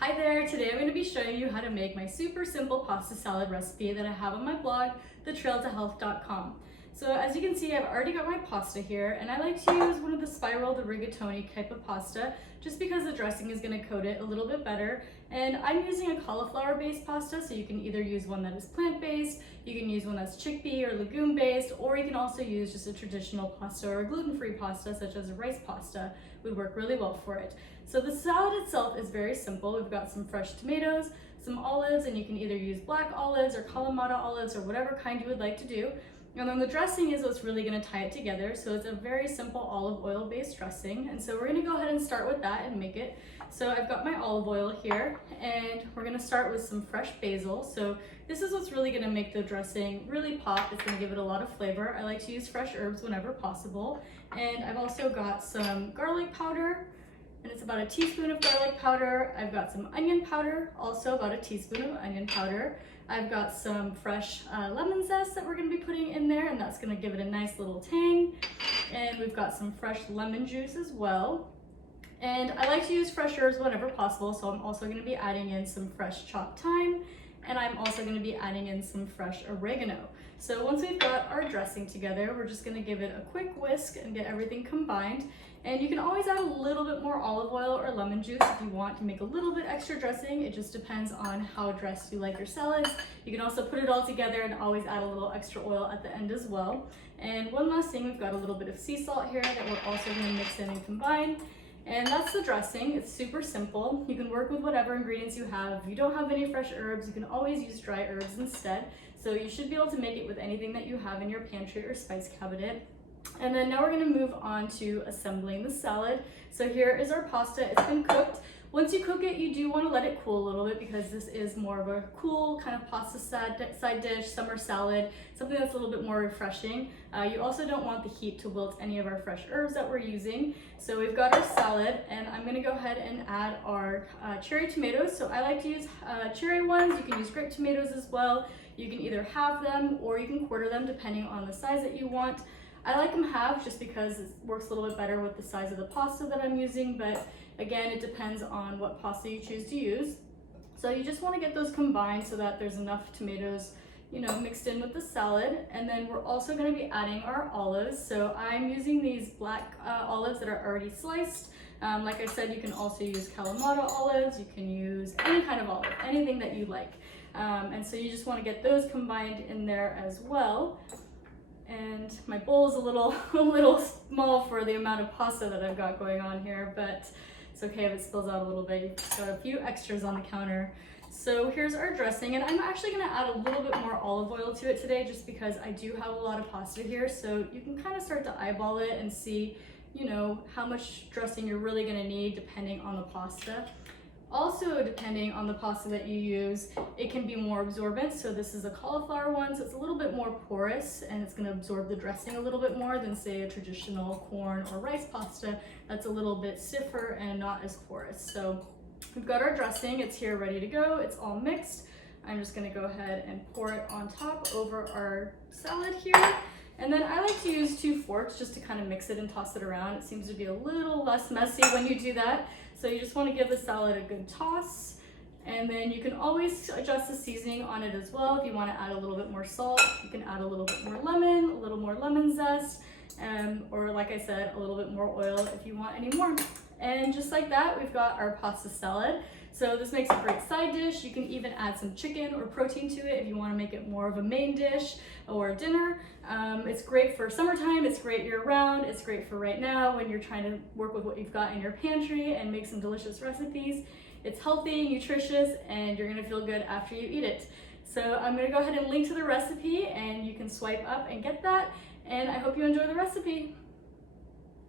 Hi there, today I'm going to be showing you how to make my super simple pasta salad recipe that I have on my blog, thetrailtohealth.com. So as you can see, I've already got my pasta here, and I like to use one of the spiral, the rigatoni type of pasta, just because the dressing is going to coat it a little bit better. And I'm using a cauliflower-based pasta, so you can either use one that is plant-based, you can use one that's chickpea or legume-based, or you can also use just a traditional pasta or a gluten-free pasta, such as a rice pasta, would work really well for it. So the salad itself is very simple. We've got some fresh tomatoes, some olives, and you can either use black olives or Kalamata olives or whatever kind you would like to do. And then the dressing is what's really going to tie it together. So it's a very simple olive oil based dressing. And so we're going to go ahead and start with that and make it. So I've got my olive oil here, and we're going to start with some fresh basil. So this is what's really going to make the dressing really pop. It's going to give it a lot of flavor. I like to use fresh herbs whenever possible. And I've also got some garlic powder, and it's about a teaspoon of garlic powder. I've got some onion powder, also about a teaspoon of onion powder. I've got some fresh lemon zest that we're going to be putting in there, and that's going to give it a nice little tang. And we've got some fresh lemon juice as well. And I like to use fresh herbs whenever possible, so I'm also going to be adding in some fresh chopped thyme, and I'm also going to be adding in some fresh oregano. So once we've got our dressing together, we're just going to give it a quick whisk and get everything combined. And you can always add a little bit more olive oil or lemon juice if you want to make a little bit extra dressing. It just depends on how dressed you like your salads. You can also put it all together and always add a little extra oil at the end as well. And one last thing, we've got a little bit of sea salt here that we're also going to mix in and combine. And that's the dressing. It's super simple. You can work with whatever ingredients you have. If you don't have any fresh herbs, you can always use dry herbs instead. So you should be able to make it with anything that you have in your pantry or spice cabinet. And then now we're going to move on to assembling the salad. So here is our pasta. It's been cooked. Once you cook it, you do want to let it cool a little bit because this is more of a cool kind of pasta side dish, summer salad, something that's a little bit more refreshing. You also don't want the heat to wilt any of our fresh herbs that we're using. So we've got our salad, and I'm going to go ahead and add our cherry tomatoes. So I like to use cherry ones. You can use grape tomatoes as well. You can either halve them or you can quarter them depending on the size that you want. I like them halved just because it works a little bit better with the size of the pasta that I'm using, but again, it depends on what pasta you choose to use. So you just want to get those combined so that there's enough tomatoes, mixed in with the salad. And then we're also going to be adding our olives. So I'm using these black olives that are already sliced. Like I said, you can also use Kalamata olives. You can use any kind of olive, anything that you like. And so you just want to get those combined in there as well. And my bowl is a little small for the amount of pasta that I've got going on here, but it's okay if it spills out a little bit. You've got a few extras on the counter. So here's our dressing, and I'm actually going to add a little bit more olive oil to it today just because I do have a lot of pasta here, so you can kind of start to eyeball it and see, how much dressing you're really going to need depending on the pasta. Also, depending on the pasta that you use, it can be more absorbent. So this is a cauliflower one, so it's a little bit more porous and it's going to absorb the dressing a little bit more than, say, a traditional corn or rice pasta that's a little bit stiffer and not as porous. So we've got our dressing. It's here ready to go. It's all mixed. I'm just going to go ahead and pour it on top over our salad here. And then I like to use 2 forks just to kind of mix it and toss it around. It seems to be a little less messy when you do that. So you just want to give the salad a good toss. And then you can always adjust the seasoning on it as well. If you want to add a little bit more salt, you can add a little bit more lemon, a little more lemon zest, or like I said, a little bit more oil if you want any more. And just like that, we've got our pasta salad. So this makes a great side dish. You can even add some chicken or protein to it if you want to make it more of a main dish or dinner. It's great for summertime, it's great year-round, it's great for right now when you're trying to work with what you've got in your pantry and make some delicious recipes. It's healthy, nutritious, and you're going to feel good after you eat it. So I'm going to go ahead and link to the recipe, and you can swipe up and get that, and I hope you enjoy the recipe.